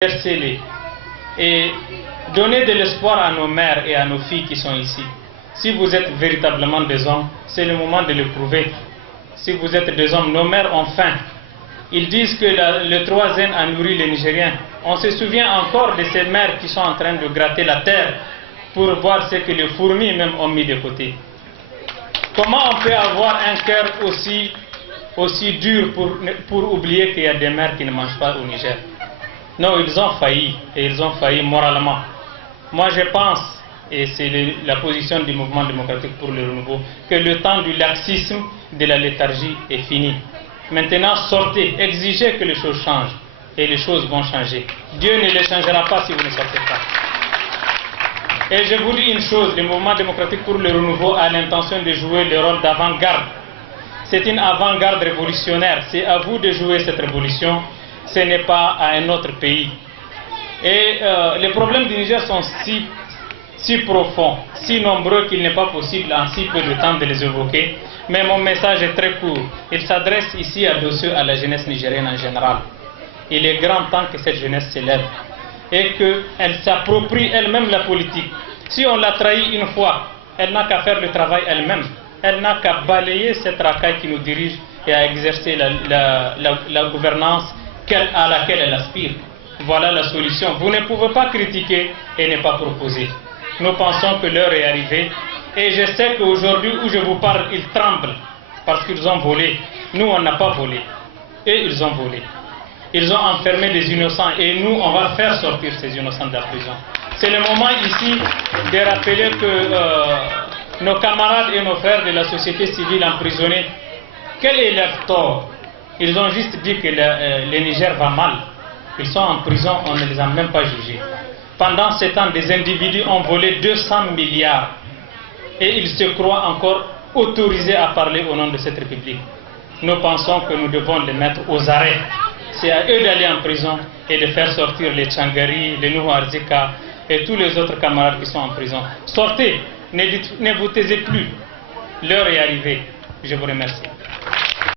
Versez-les et donnez de l'espoir à nos mères et à nos filles qui sont ici. Si vous êtes véritablement des hommes, c'est le moment de le prouver. Si vous êtes des hommes, nos mères ont faim. Ils disent que le 3N a nourri les Nigériens. On se souvient encore de ces mères qui sont en train de gratter la terre pour voir ce que les fourmis même ont mis de côté. Comment on peut avoir un cœur aussi dur pour oublier qu'il y a des mères qui ne mangent pas au Niger? Non, ils ont failli, et ils ont failli moralement. Moi je pense, et c'est la position du mouvement démocratique pour le renouveau, que le temps du laxisme, de la léthargie est fini. Maintenant sortez, exigez que les choses changent, et les choses vont changer. Dieu ne les changera pas si vous ne sortez pas. Et je vous dis une chose, le mouvement démocratique pour le renouveau a l'intention de jouer le rôle d'avant-garde. C'est une avant-garde révolutionnaire, c'est à vous de jouer cette révolution. Ce n'est pas à un autre pays. Et les problèmes du Niger sont si profonds, si nombreux qu'il n'est pas possible en si peu de temps de les évoquer. Mais mon message est très court. Il s'adresse ici à la jeunesse nigérienne en général. Il est grand temps que cette jeunesse s'élève et qu'elle s'approprie elle-même la politique. Si on l'a trahi une fois, elle n'a qu'à faire le travail elle-même. Elle n'a qu'à balayer cette racaille qui nous dirige et à exercer la gouvernance à laquelle elle aspire. Voilà la solution. Vous ne pouvez pas critiquer et ne pas proposer. Nous pensons que l'heure est arrivée et je sais qu'aujourd'hui où je vous parle, ils tremblent parce qu'ils ont volé. Nous, on n'a pas volé. Et ils ont volé. Ils ont enfermé des innocents et nous, on va faire sortir ces innocents de la prison. C'est le moment ici de rappeler que nos camarades et nos frères de la société civile emprisonnés, quel est leur tort? Ils ont juste dit que le Niger va mal. Ils sont en prison, on ne les a même pas jugés. Pendant ce temps, des individus ont volé 200 milliards. Et ils se croient encore autorisés à parler au nom de cette République. Nous pensons que nous devons les mettre aux arrêts. C'est à eux d'aller en prison et de faire sortir les Tchangari, les Nuhu Arzika et tous les autres camarades qui sont en prison. Sortez, ne vous taisez plus. L'heure est arrivée. Je vous remercie.